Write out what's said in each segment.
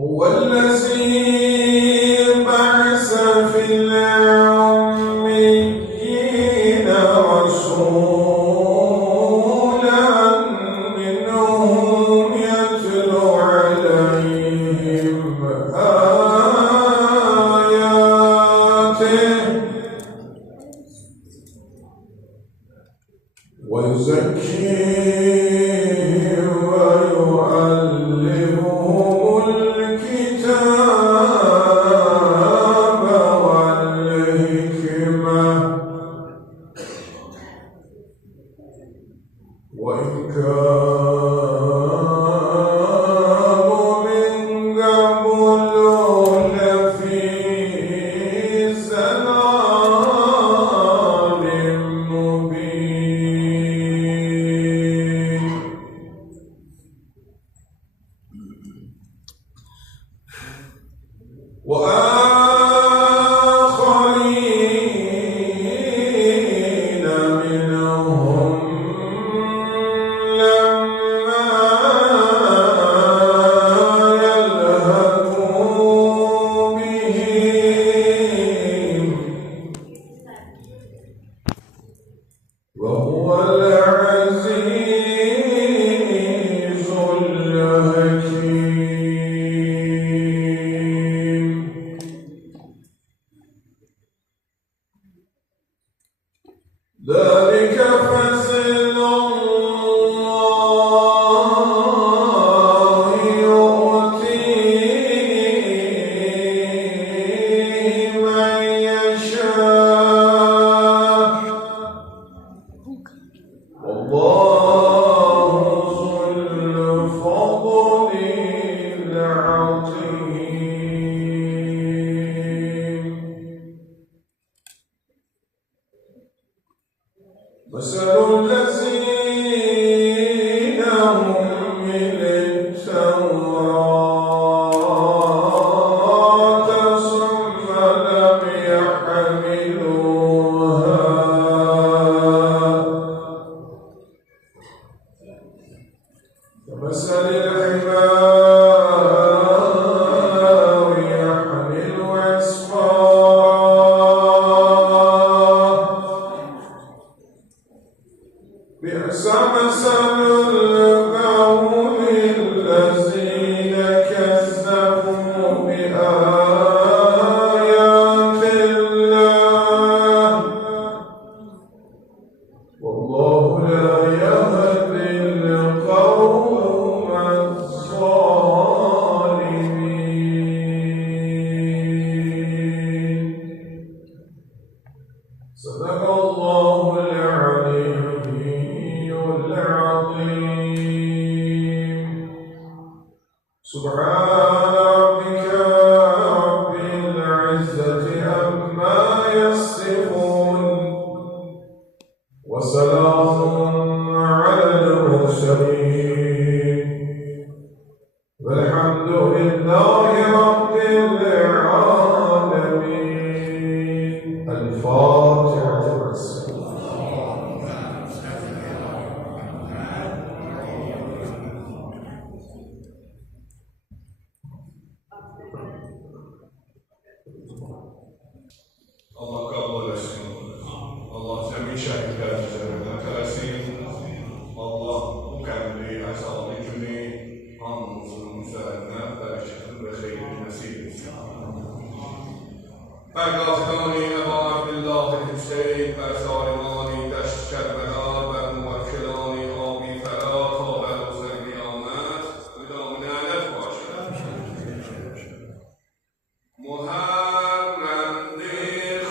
هو الذي بعث في الأميين رسولا منهم يتلو عليهم آياته ويزكيهم ويعلمهم الكتاب والحكمة وإن كانوا من قبل لفي ضلال مبين. وآخرين منهم لما يلحقوا بهم وهو العزيز الحكيم. ذلك فضل الله يؤتيه من يشاء والله ذو الفضل العظيم. مثل الذين حملوا التوراة ثم لم يحملوها كمثل الحمار يحمل أسفارا بئس مثل القوم الذين كذبوا بآيات الله والله لا يهدي القوم الظالمين. صدق الله العلي العظيم. سبحان ربك رب العزة عما يصفون وسلام على المرسلين والحمد لله رب العالمين. الفاتحة. Allah kabul etsin. Allah cəmi şəhidlərimizə tələsin. Allah bu qəmli, əzablı günü hamımızın üzərinə bərəkətli və xeyirli nəsib etsin. Bərqazqani Əba Abdillah Hüseyin Bərsarımani Dəşt Kərbədar və Müvəkkilani Abi Fərad ta bəruzə qiyamət müdaminəyət başlar. Muharremdir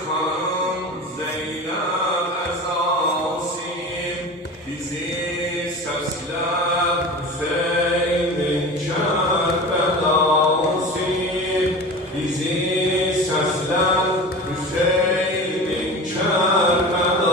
xanım Zeynəb Əsasim bizi səslər Hüseynin Kərbədası bizi səslər Hüseynin Kərbədası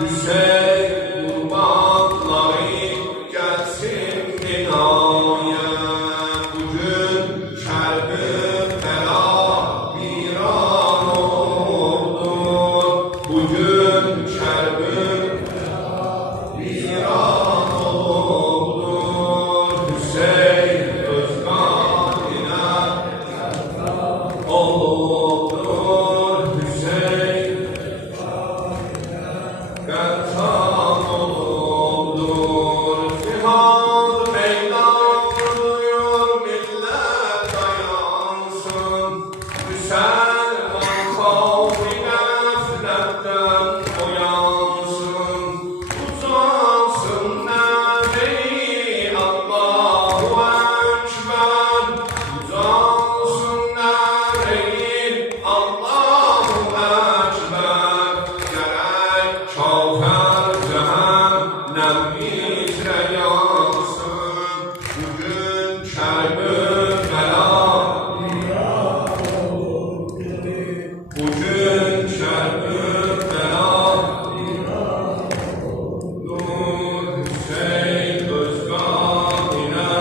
Hüseyin kurbanları gelsin binaya. Bugün Kerbela viran oldu. Bugün Kerbela viran oldu. Hüseyin özganine oldu. Hüseyin Gertan oldur. Cihad meydan vuruyor, millet ayansın. Müselman kavmi gafletten uyansın. Uzansın nefeyi Allahu Ekber. Uzansın nefeyi Allahu Ekber. Gerek kafir cehennem içre yansın. Bugün Kerbela bugün Kerbela Nur Hüseyin özganine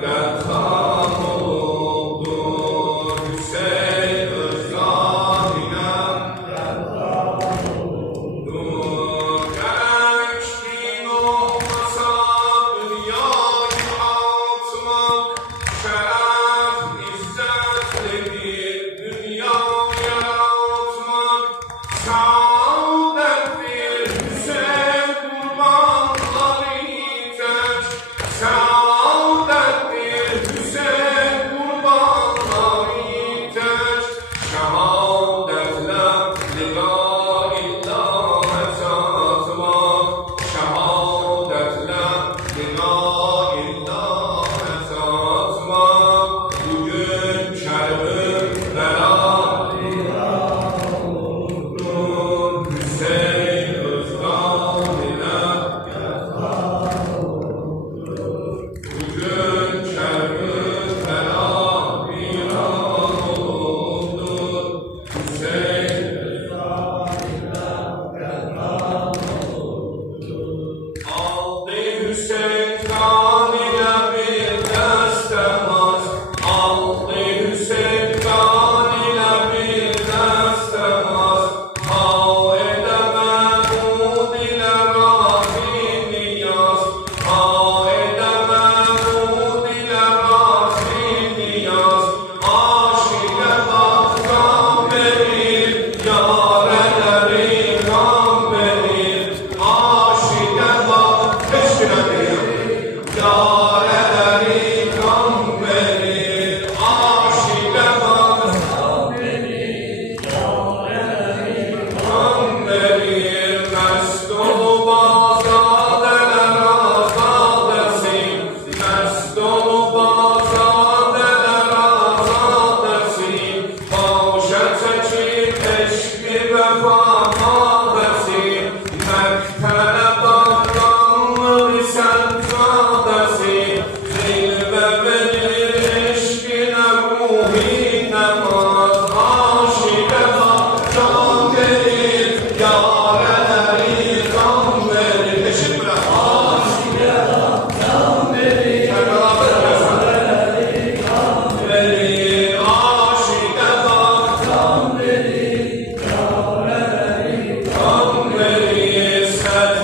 gertan oldu. Hüseyin özganine Nur geçtin olmasa dünyayı atmak, şeref izzetli bir dünya yaratmak, saadettir Hüseyin kurbanları tek, saadettir Hüseyin kurbanları tek, şehadetle lillahi satmak, şehadetle lillahi satmak. Bugün Kerbela Nur Hüseyin özganine bugün Kerbela viran oldu. Hüseyin aldı Hüseyin kanine bir destemaz. Aldı Hüseyin kanine bir destemaz. Hal edemem ile razı niyaz. Hal edemem ile razı niyaz. Aşık-ı baktan verir, yareleri kan verir. Aşık-ı bak, teşkil edeyim. Yareleri kan verir. Aşık-ı bak, kan verir. Mestolu bazadeler azad etsin. Mestolu bazadeler azad etsin. Bağışa çekip eşki vefa etsin. Mektele bakkanlı sen zadesin. Zilve verir eşkine ruhi namaz. Aşık-ı bakkan verir, yareleri kan verir. Teşekkür ederim. Verir, aşık-ı bakkan verir, kan verir. Sen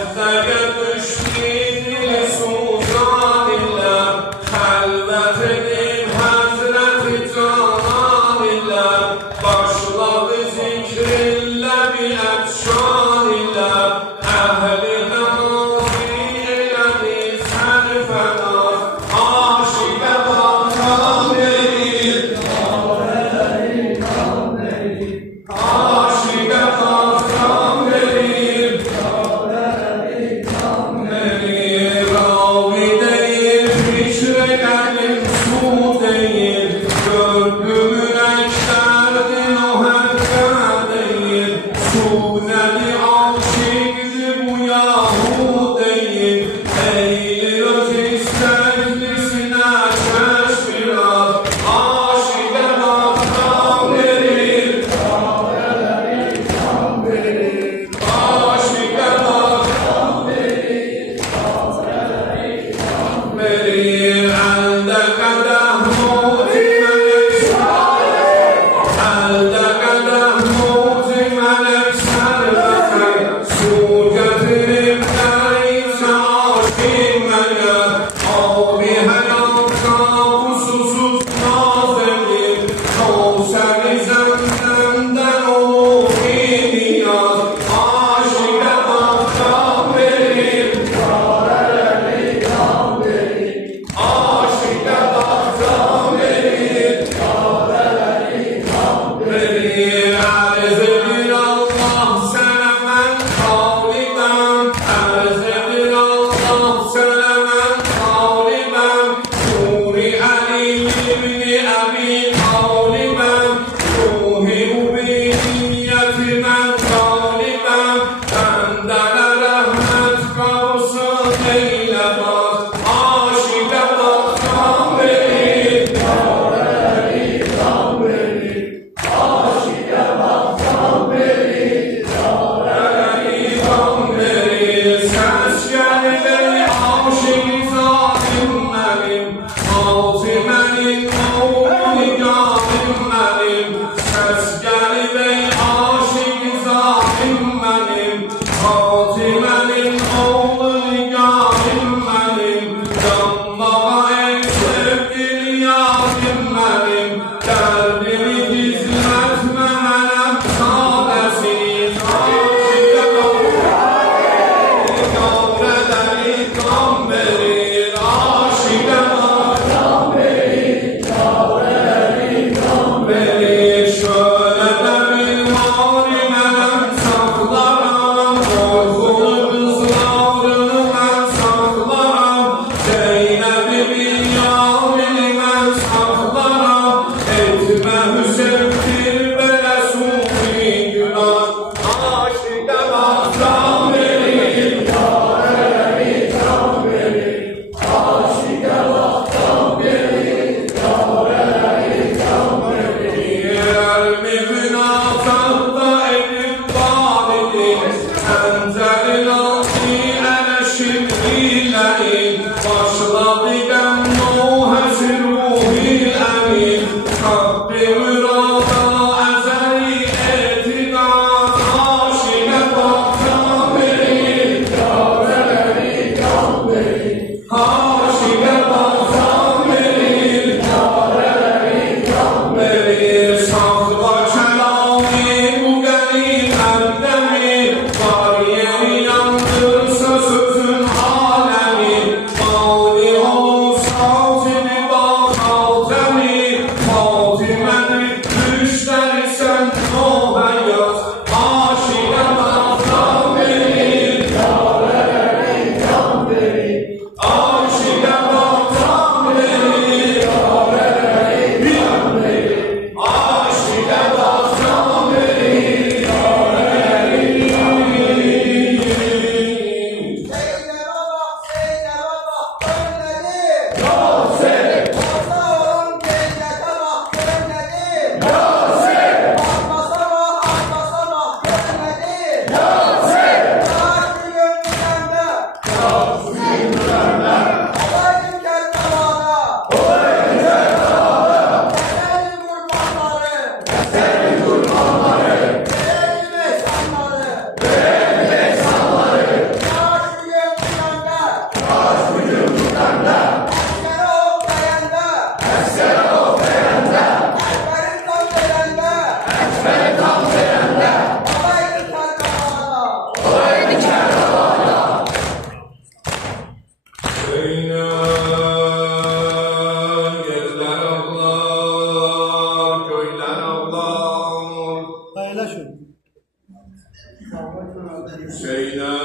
Hüseyin'e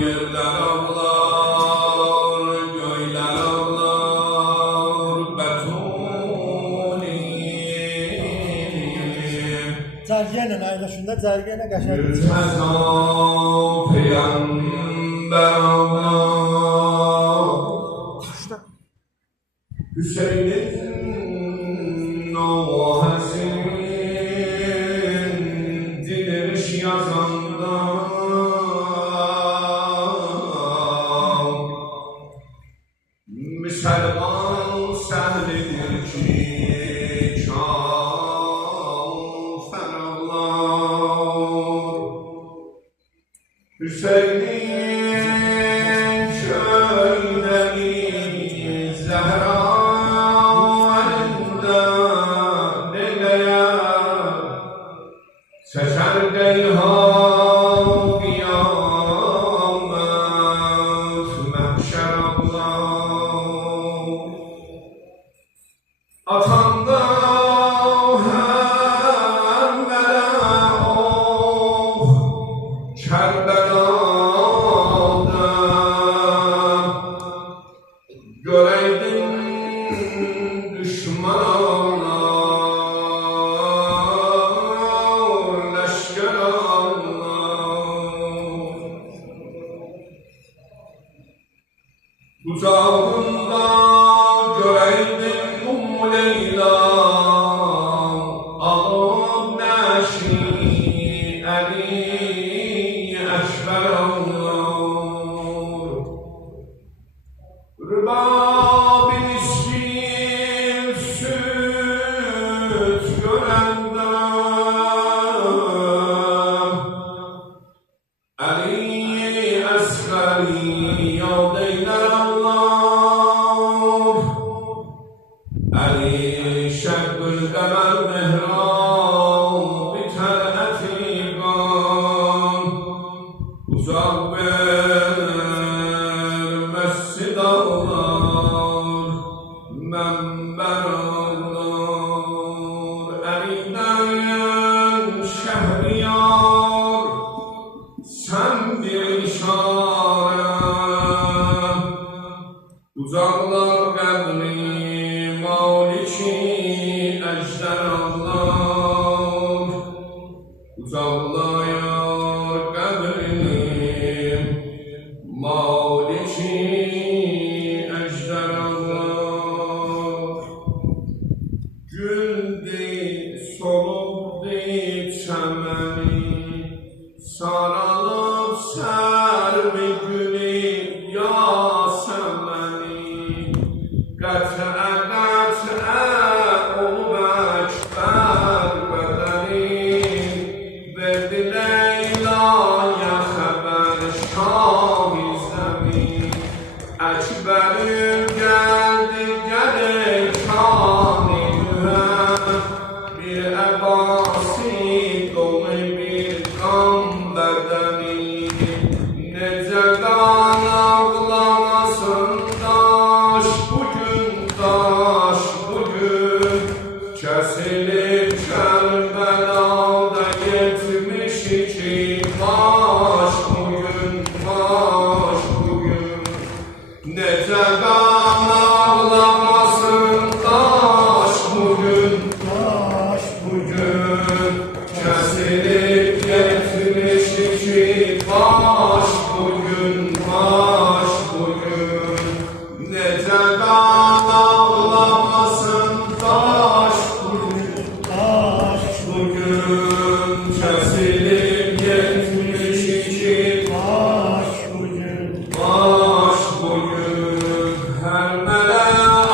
yerler ağlar, göyler ağlar, Betuli. Cərgəylə əyləşində, cərgəylə qəşəng. Mürtəza peyğəmbər ağlar, Hüseyin'in o həzin diriş yazanda Müslüman səhlidir ki kafir ağlar Hüseyin'in köyleri Zəhra Çəkər qeyhan qiyamət məhşər Allah Atanda həmmələ ox Kərbəlada Görəydin düşman Allah Uzağında göreydin Leyla Ağım nəşi Əli Əşbər Allah Rübab-ı miskin süt görəndə Əli Əsgəri yad eylər Allah Əli şəqqül qəmər mehrab bitələti qan Uzaq verməzsid ağlar Mənbər ağlar Əlidən şəhriyar Sən bir işarə Uzaqlar qəbri maliki əjdər Allah Uzaqlar qəbri maliki əjdər Allah Güldü, solubdu çəməni Saralıb sərvi gülü Yasəməni Qətə olub əkbər bədəni Verdi Leyla'ya xəbər şah-ı zəmin Əkbərim gəldi gələk kan-ı mühəm Bir əbasi dolu bir qan bədəni Necə qan ağlamasın daş bugün Kəsilib Kərbəlada 72 baş bugün Necə qan ağlamasın daş bugün Kəsilib 72 baş bugün Necə qan ağlamasın daş bugün Kəsilib 72 baş bugün Hər mələ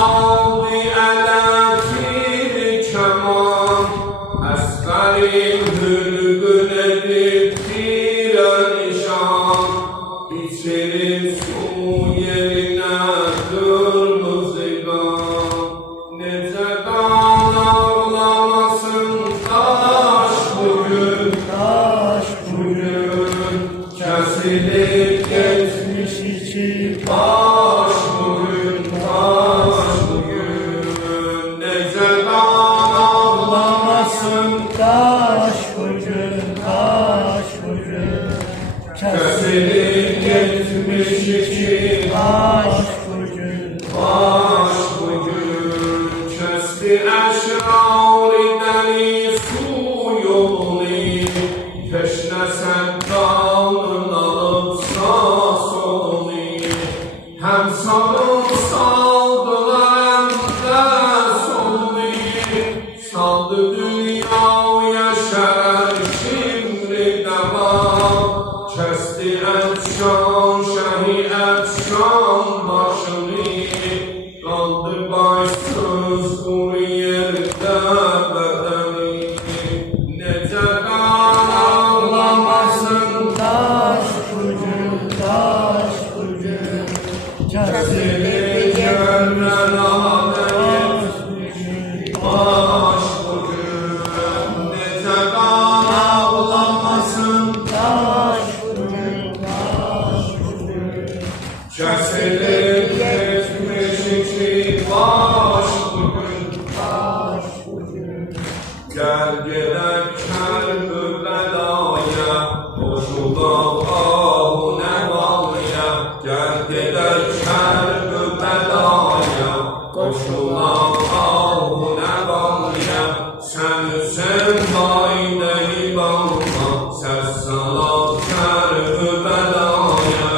aldı ələtil kəman Əsqərin hülqün edib tirə nişan İçirin su yerinə qırmızı qan Necə qan ağlamasın daş bugün Kəsilib 72 baş bugün Necə qan ağlamasın Daş bugün, kesilip gitmiş iki Aşk bugün baş bugün kesti eşrari deli su yolunu teşnesen dağın alıp sağ solunu hem sağın saldılar hem de solunu saldı dünyaya şer şimdi devam kesti efşan şehi efşan başını kaldı başsız kuru yerde bedeni nece kan ağlamasın taş bugün kesilip görmen adem baş bugün nece kan ağlamasın kesilip gitmiş iki baş bugün gel gerek Kerbela'ya koşulan ahu nevaya gel gerek Kerbela'ya koşulan ahu nevaya sen Hüseyin haydi bağla ses salat Kerbela'ya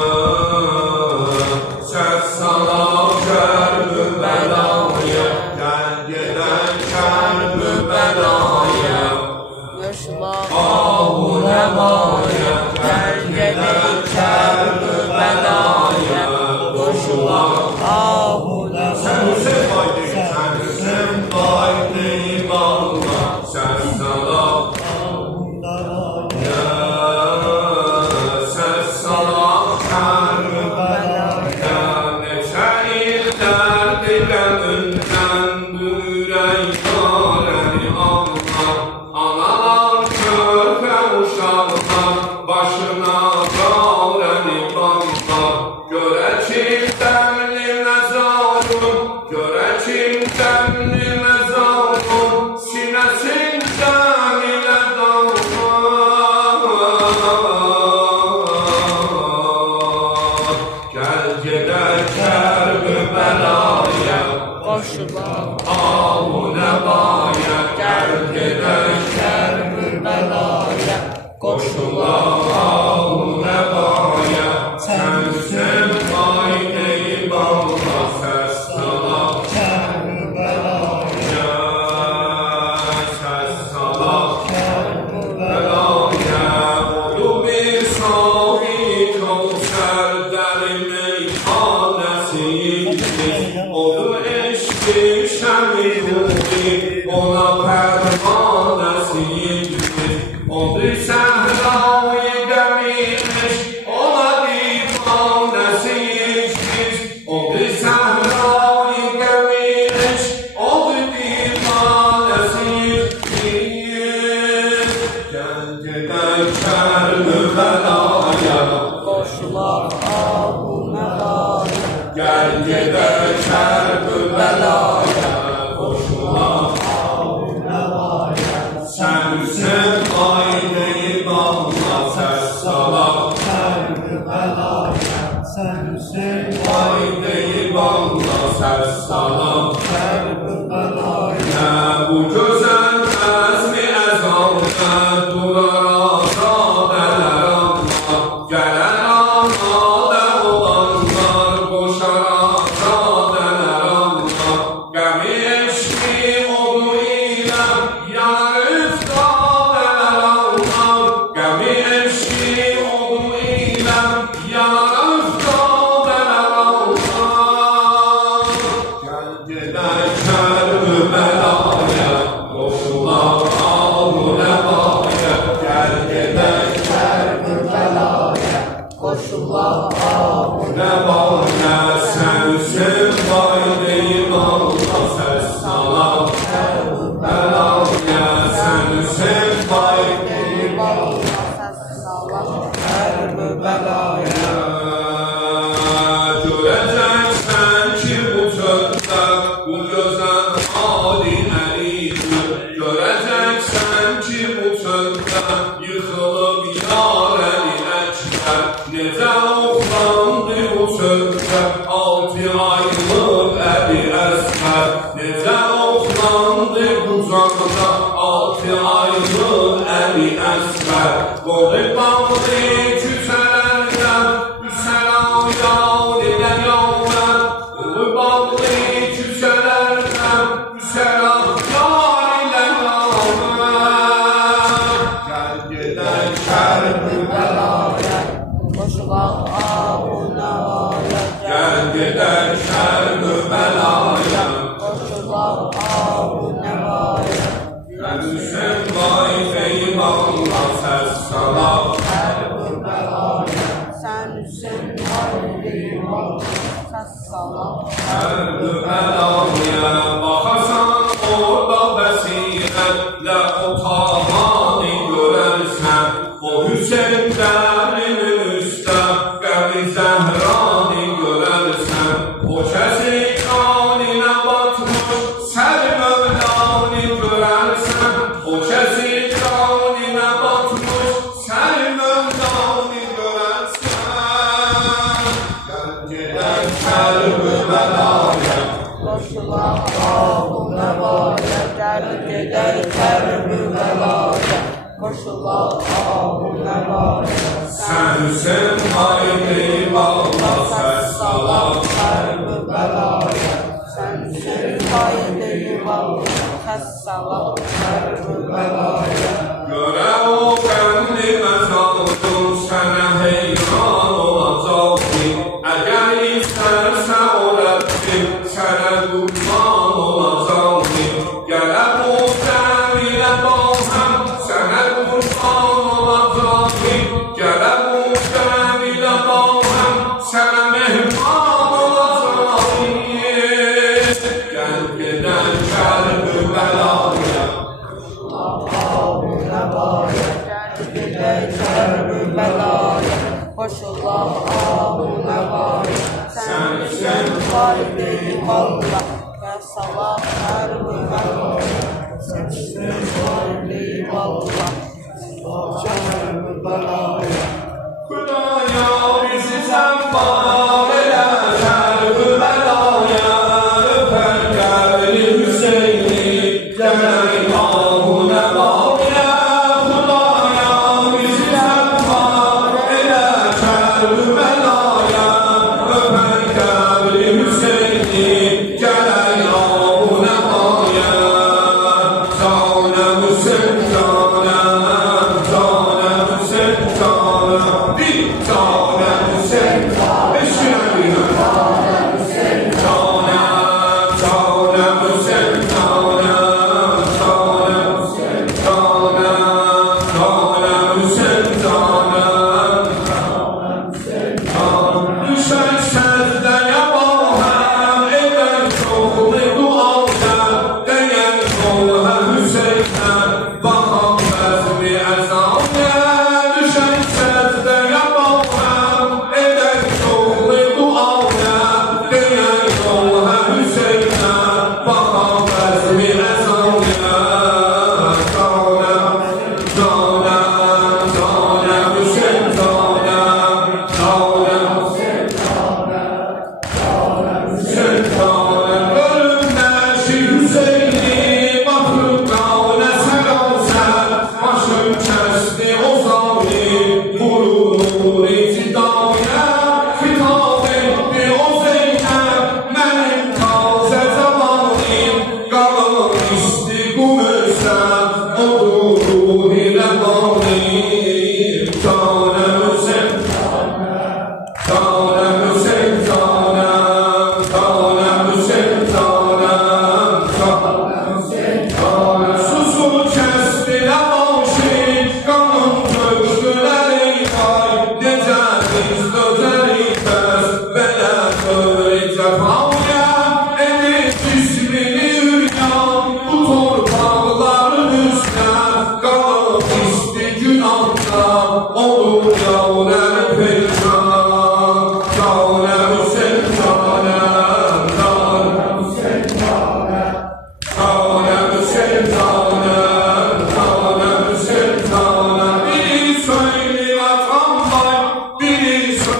ses salat Kerbela'ya gel gerek Kerbela'ya ahu nevaya gel gerek Kerbela'ya koşulan sen Hüseyin haydi bağla ses salat ses salat Kerbela'ya neçe illerdi gönlünden bürey yareni Allah analar körpe uşaklar başına gareni baklar göreçim demli mezarın göreçim demli mezarın sinesinden ile dağlar gel gider Kerbela'ya ahu nevaya gel gider koşulan ahu nevaya sen Hüseyin haydi bağla ses salat Kerbela'ya ses salat Kerbela'ya oldu bir sahi Kevser deri meyhanesiydi oldu eşki şemidudi ona pervanesiydi oldu sehrayı demiş ona divanesiydi oldu sehrayı demiş oldu divanesiydi gel gider Kerbela'ya gel gider Kerbela'ya koşulan sen Hüseyin haydi bağla ses salat haydi bağla ses salat bu güzel ezmi ezalda durar azadeler Allah gelen anada olanlar boşar azadeler Allah gemi eşki odu ile yanar üftadeler Allah gemi eşki odu ile yanar üftadeler Allah gel gider Kerbela'ya koşulan ahu nevaya gel gider nevaya sen Hüseyin haydi bağla ses salat Kerbela'ya sen Hüseyin haydi göreceksen ki bu çölde bu güzel hali eliydi göreceksen ki bu çölde yıkılıp yareni ekber Necə oxlandı bu çöldə 6 aylıq Əli Əsgər. Necə oxlandı bu canda 6 aylıq Əli Əsgər. Qoğu bağlı küçələrdən Hüsəran yol ilə yollar. Qoğu bağlı küçələrdən Hüsəran yol ilə yollar. Gəl gedək Kərbəlaya, Qoşulaq Ağunəvaya, gəl gedək Kərbəlaya. Qoşulaq Ağunəvaya, Gəl Hüseyn vay eyvallah səs salam. Kərbəlaya, sən Hüseyn eyvallah, səs salam. Kərbəlaya baxasan orada vəsiyyətlə otağını görərsən. O Hüseynlərin üstə qəbri Zəhranı görərsən. O kəsi qaninə batmış sər Mövlanı görərsən. O kəsi qaninə batmış sər Mövlanı görərsən. Gəl gedək Kərbəlaya. Qoşulaq Ağunəvaya, gəl gedək Kərbəlaya, Qoşulaq Ağunəvaya, Sən Hüseyn vay eyvallah səs salam. Kərbəlaya, sən Hüseyn eyvallah, səs salam. Kərbəlaya, Görə o qəmli məzalın sənə heyran olacaqdır. Əgər istərsə o Rəbbim sənə qurban olacaqdır. Gələ bu qəmilə baxəm sənə qurban olacaqdır. Gələ bu qəmilə baxəm sənə mehman olacaqdır. Gəl gedək Kərbəlaya. Ağunəvaya, gəl gedək Kərbəlaya, Qoşulaq Ağunəvaya, sən Hüseyn eyvallah, səs salam. Kərbəlaya, sən Hüseyn eyvallah, Kərbəlaya. Xudaya bizi sən var elə Kərbəlaya. Öpər qəbri Hüseyni gələk Ağunəvaya. Xudaya bizi sən var elə Kərbəlaya. Öpər qəbri Hüseyni gələk Ağunəvaya. Canım Hüseyn canım, canım Hüseyn canım, bir canım Hüseyn,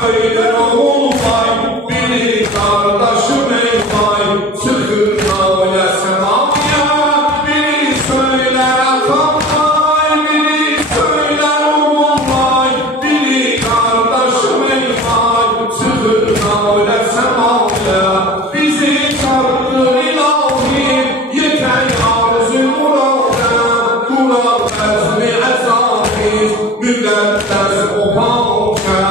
söyler olmay, biri kardeşim ey vay, çıkır naile semaya, biri söyler atamay, biri söyler olmay, biri kardeşim ey vay, çıkır naile semaya, bizi çarptır ilahi, yeter arzu murada, Murat ezmi ezafiz, müqəddəs o panşə,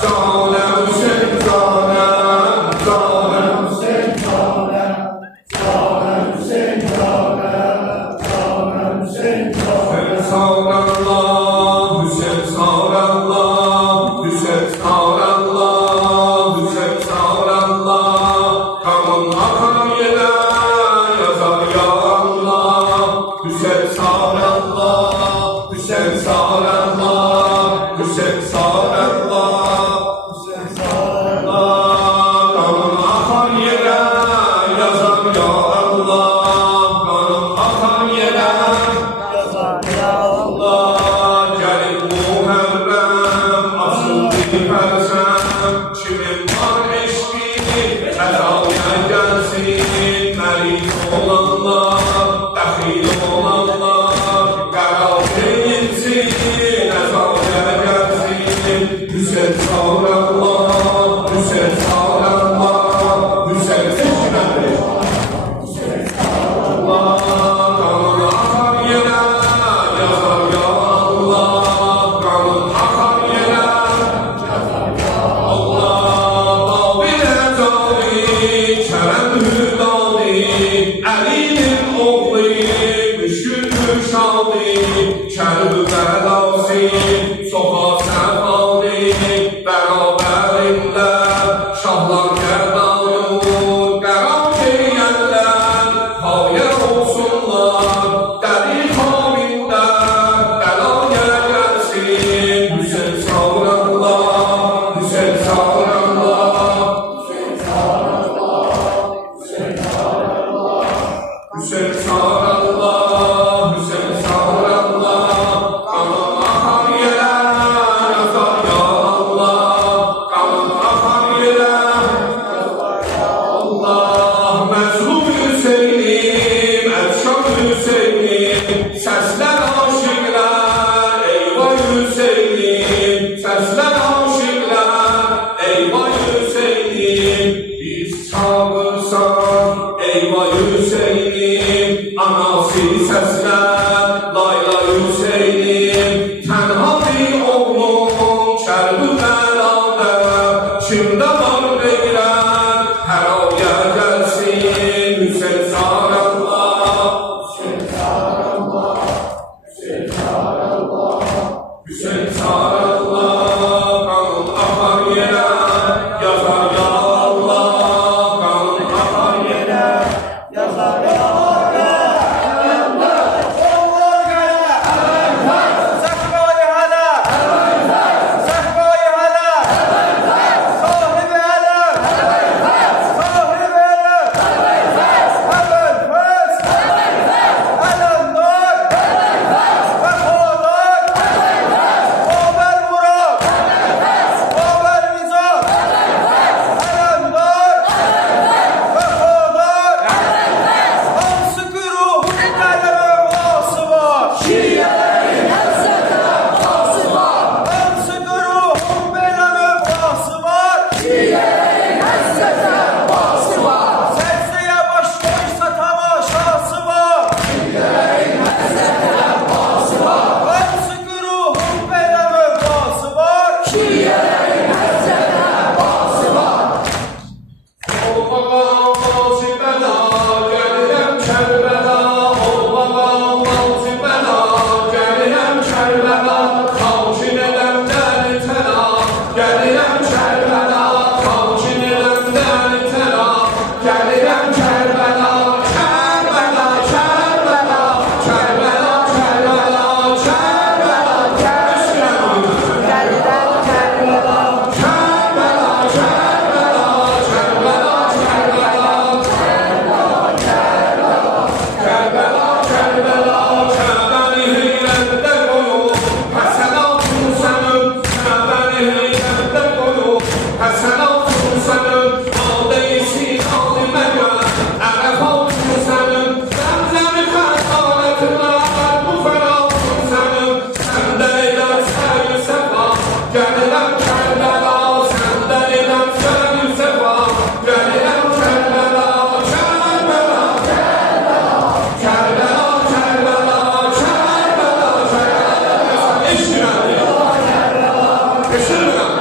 canə Hüseyin canə, canə Hüseyin canə, canə Hüseyin canə, canə Hüseyin canə. Sağrallah, Hüseyin sağrallah, Hüseyin sağrallah, Hüseyin sağrallah, kanın akan yerə yazar ya Allah, Hüseyin sağrallah, Hüseyin sağrallah, Hüseyin sağrallah, Hüseyin sağrallah, kanın akan yerə yazar ya Allah, kanın akan yerə yazar ya Allah, gəlib Muhərrəm, açıldı pərsəm, kimin var eşqi, əzaya gəlsin, məlik olanlar, dəxil olanlar, qərar verilsin, əzaya gəlsin, Hüseyin sağrallah, Hüseyin sağrallah, Hüseyin seçməndir. Hüseyin sağrallah, qanın axar yerə, yazar ya Allah, qanın axar yerə, yazar ya Allah, Babilə cari, Kərəm hüdadi, Əlinin oğlu, müşkül şadi, Kərbəlası, soxa səfadı, bərabərində, şahlar gərdanı, qərar deyənlər, hayə olsunlar, dəli xamində, bəlaya gəlsin, Hüseyin sağrallah, Hüseyin sağrallah, Hüseyin sağrallah, Hüseyin sağrallah, Hüseyin sağrallah, Hüseyin sağrallah, qanın axar yerə yazar ya Allah, qanın axar yerə yazar ya Allah, məzlum Hüseynim, əlşad Hüseynim, səslər aşıqlar, eyvay Hüseynim, səslər aşıqlar, eyvay Hüseynim, biz çağırsan, eyvay Hüseynim, anası səslər, layla Hüseynim, tənha bir oğlum, Kərbəlada, kimdə var qeyrət, hər aya gəlsin, Hüseyin sağrallah, Hüseyin sağrallah, Hüseyin sağrallah, Hüseyin sağrallah, qanın axar yerə, yazar ya Allah, qanın axar yerə, yazar ya Allah. Həsənatın sənin, aldeysin aliməkə, ərəfatın sənin, zəmzəmi xəsanətinlər, bu fəratın sənin, səndən edən səyir səfa, gəlirəm Kərbəla, səndən edən səyir səfa, gəlirəm Kərbəla, Kərbəla, Kərbəla, Kərbəla, Kərbəla, Kərbəla, eşdirəm, eşdirəm.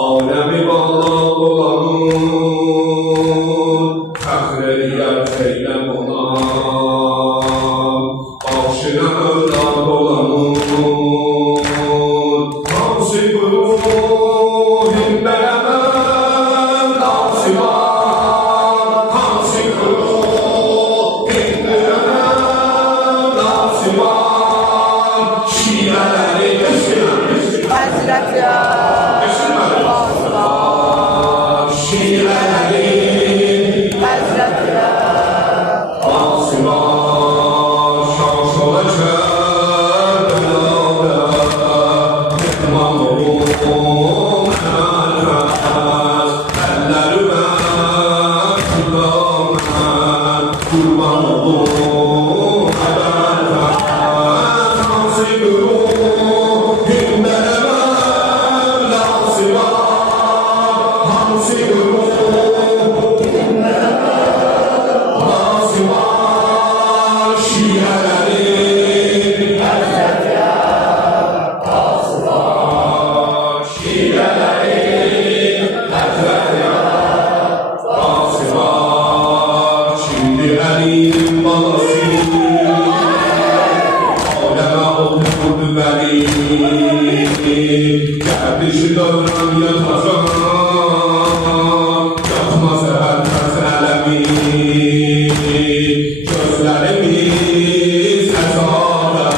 Alemi bağla dolanır, fəxreliyət eyləm ona. Başına övlad dolanır, hansı ruhin bərəmən nasibar, hansı ruhin bərəmən nasibar. Şiələri Həzrəti Gərdiş dövran yatacaq, yatmaz əlbəz ələmi. Gözlərimiz əzabət,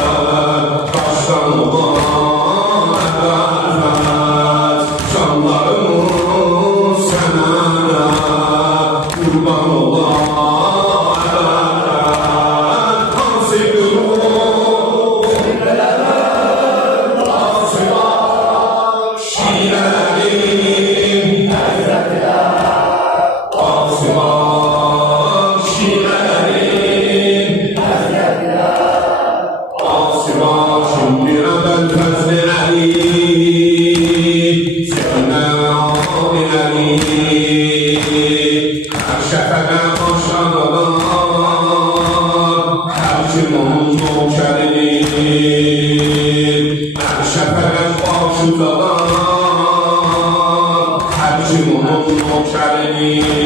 başdan olan əlbəz. Canlarımız sənə qurban olan əlbəz. Hansı şiirlərim جناب علی هر شفقت باشد هرچه موضوع کردیم هر شفقت باشد هرچه موضوع کردیم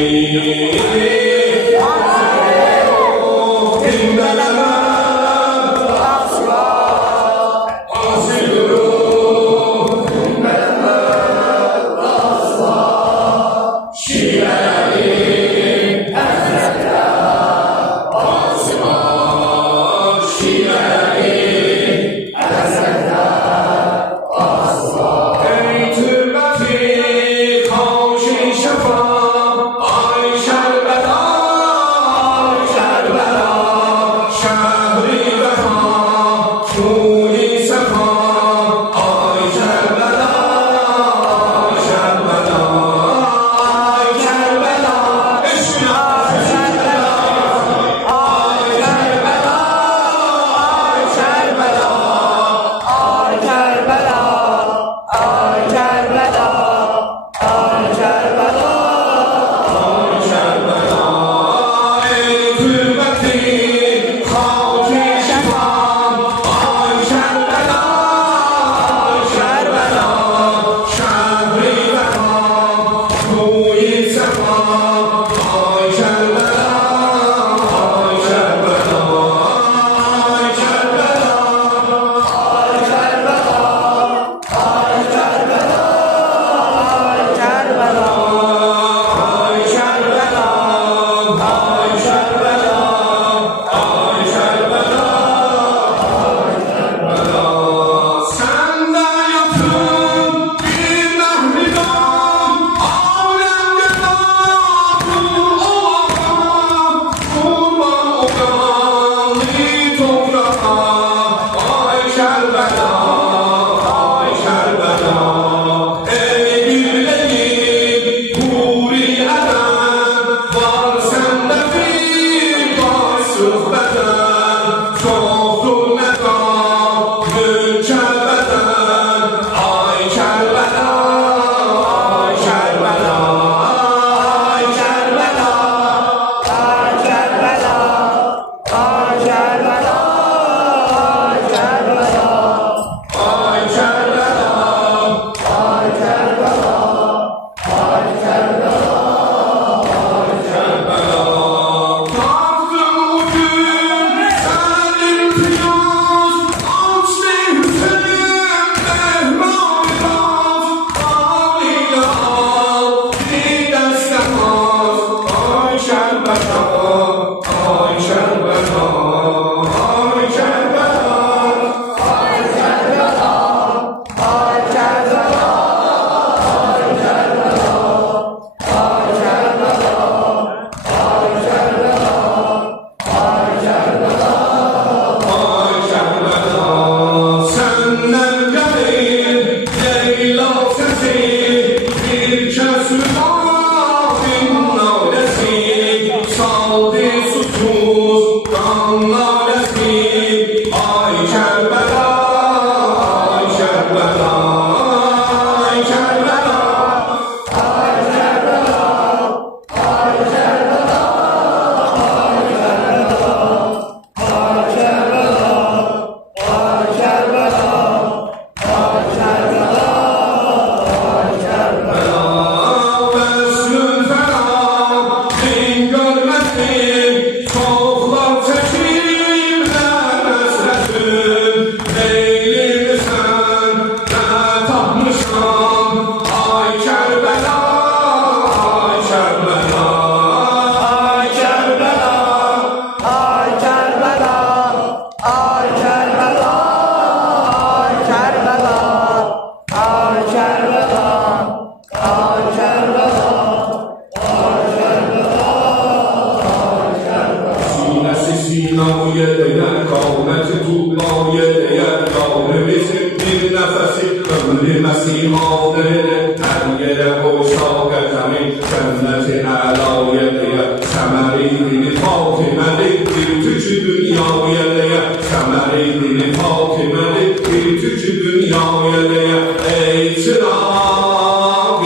dünyaya ey çırağım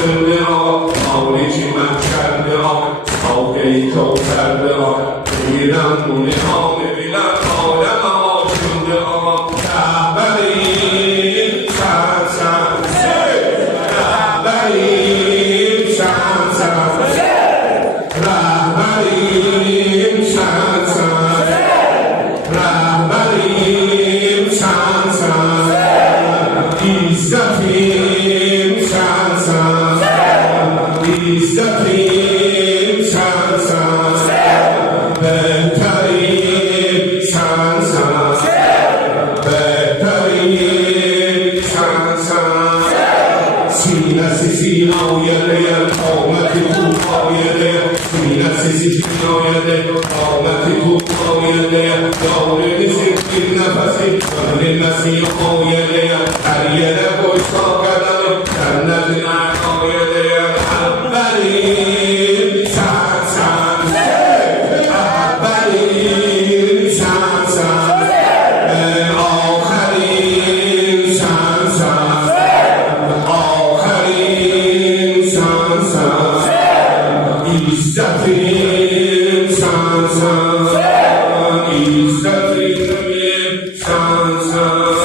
حاصل آب خارجی من کرده آب تا گی کوثر آب بگیرم نونه ها ببینم عالم آشنده آب رهبریم چند چند رهبریم چند چند رهبریم چند چند رهبریم چند چند ایزدیم چند چند ایزدیم چند چند بهترین چند چند بهترین چند چند سینه سینه آیده قامت تو آیده سینه سینه آیده قامت تو آیده داره نزدیک نفسی داره مسیح آیده هر یه بایستا کردن جنت آیده اولین چند چند اولین چند چند آخرین چند چند آخرین چند چند ایزدیم چند چند ایزدیم چند چند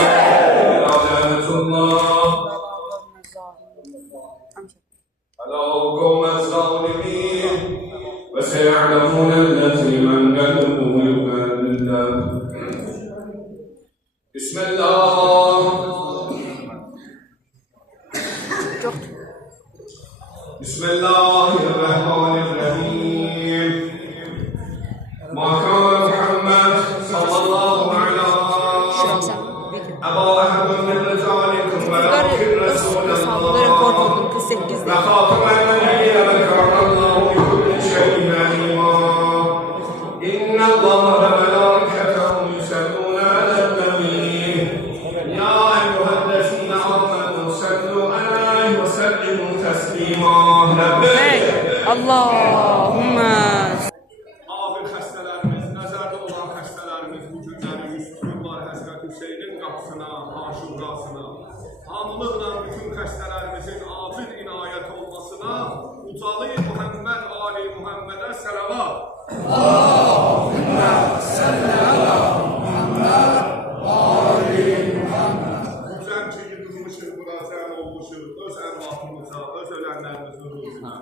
لعنت الله على قوم الظالمين وسيعلمون الذي من قلبه يكذب بسم الله بسم الله الرحمن الرحيم ما كان محمد صلى الله عليه أبا أحد من رجالكم ولكن رسول الله وخاتم النبيين وكرم الله بكل شيء عليما إن الله وملائكته يصلون على النبي يا أيها الذين آمنوا صلوا عليه وسلموا تسليما لبيك اللهم Ağır xəstələrimiz, nəzərdə olan xəstələrimiz bu günləri Müslümanlar Həzrət Hüseynin qapısına, aşurqasına, hamılıqla bütün xəstələrimizin acil inayət olmasına, ucalı Muhammed, Ali Muhammedə sələvat. Allahümmə səllə alə Muhammed, Ali Muhammed. Bu cəmki yığılmışıq, bura cəm olmuşuq, öz ərvahımıza, öz ölənlərimizin ruhuna.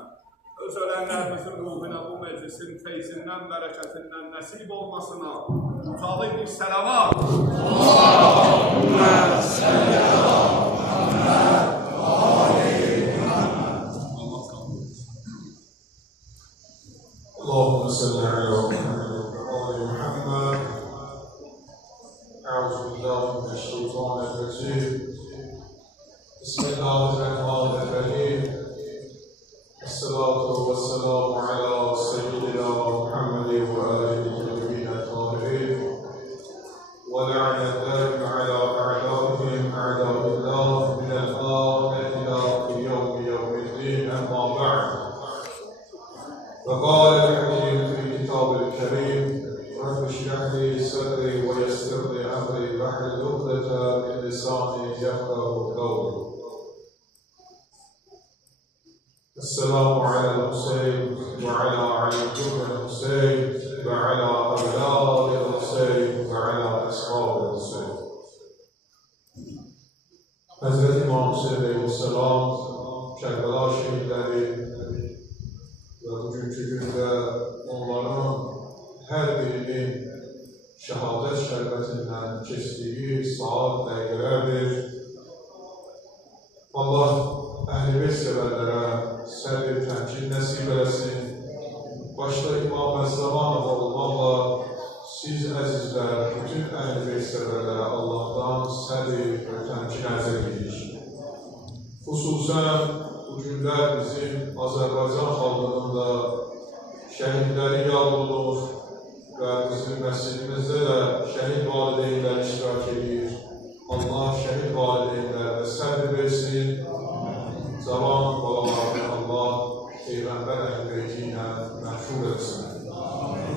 Öz ölənlərimizin ruhuna bu meclisin feyzindən, bərəkətindən nəsib olmasına ucalı bir sələvat. Allahümmə səllə alə Muhammed, Ali Muhammed. Allah kabul etsin. اللهم صل على محمد وآل محمد. أعوذ بالله من الشيطان الرجيم. بسم الله الرحمن الرحيم. الصلاة والسلام على سيدنا محمد وآله الطيبين الطاهرين ولعن الدائم على أعدائهم أعداء الله من الآن إلى يوم الدين أما بعد فقال الحكيم في الكتاب الكريم رب اشرح لي صدري ويسر لي أمري واحلل عقدة من لساني يفقهوا قولي. السلام على الحسين وعلى علي بن الحسين وعلى أولاد الحسين وعلى أصحاب الحسين. حضرت امام حسین علیه السلام Kərbəla şəhidləri və bugünkü gündə onların hər birinin şəhadət şərbətindən keçdiyi saat dəqiqələrdir. Allah əhl-i beyt sevərlərə səbr, təmkin nəsib eləsin. Başda İmam Əzzamanov olmaqla siz əzizlər, bütün əhl-i beyt sevərlərə Allahdan səbr və təmkin ərz edirik. Xüsusən bu günlər bizim Azərbaycan xalqının da şəhidləri yad olunur və bizim məscidimizdə də şəhid valideynlər iştirak edir. Allah şəhid valideynlərə səbr versin. Zaman balalarını Allah Peyğəmbər əhl-i ilə məşhur etsin.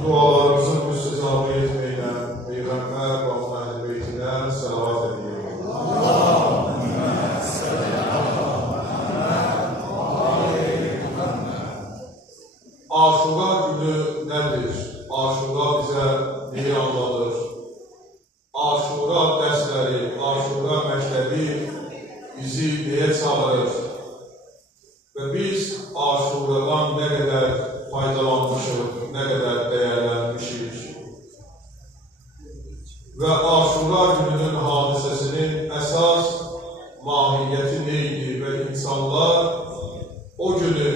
Dualarımızın müstəcabı etməklə Peyğəmbər və əhl-i ilə səlavat edir. Allahümmə sələ alə Muhammed. biz Aşuradan nə qədər faydalanmışıq, nə qədər dəyərlənmişik və Aşura gününün hadisəsinin əsas mahiyyəti neydi və insanlar o günü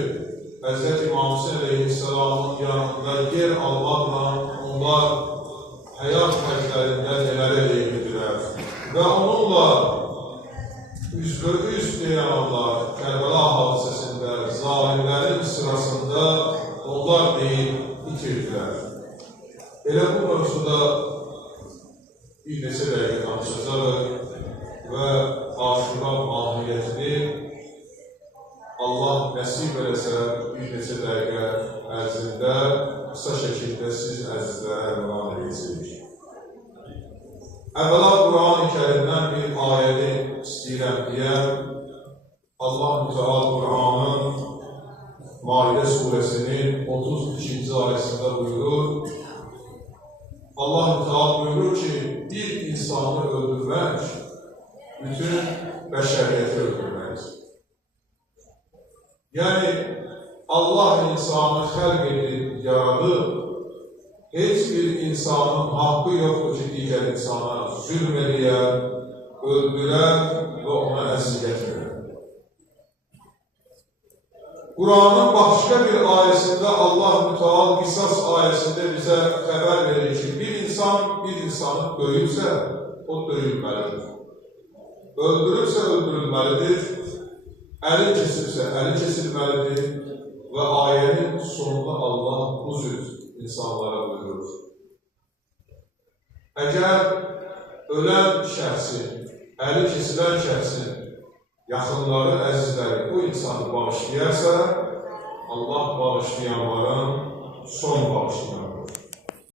Hz. İmam Hüseyin Aleyhisselamın yanında yer almaqla onlar həyat xərclərində nelər edirdilər və onunla üzbəüz deyənlər Kərbəla hadisəsində zalimlərin sırasında onlar deyib itirdilər. Elə bu mövzuda bir neçə dəqiqə danışacaq və Aşura mahiyyətini Allah nəsib eləsə bir neçə dəqiqə ərzində qısa şəkildə siz əzizlərə əvvəla edəcəyik. Əvvəla Quran-ı Kərimdən bir ayəni istəyirəm deyəm. Allah-u Teala Quranın Maidə surəsinin 32-ci ayəsində buyurur. Allah-u Teala buyurur ki, bir insanı öldürmək bütün bəşəriyyəti öldürməkdir. Yəni, Allah insanı xəlq edib, yaradıb, heç bir insanın haqqı yoxdur ki, digər insana zülm eləyər, öldürər və ona əziyyət verir. Quranın başqa bir ayəsində Allah-u Teala qisas ayəsində bizə xəbər verir ki, bir insan bir insanı döyürsə, o döyülməlidir. Öldürürsə, öldürülməlidir. Əli kesilsə, əli kesilməlidir və ayənin sonunda Allah bu cür insanlara buyurur. Əgər ölən şəxsin, əli kesilən şəxsin yaxınları, əzizləri bu insanı bağışlayarsa, Allah bağışlayanların son bağışlayanıdır.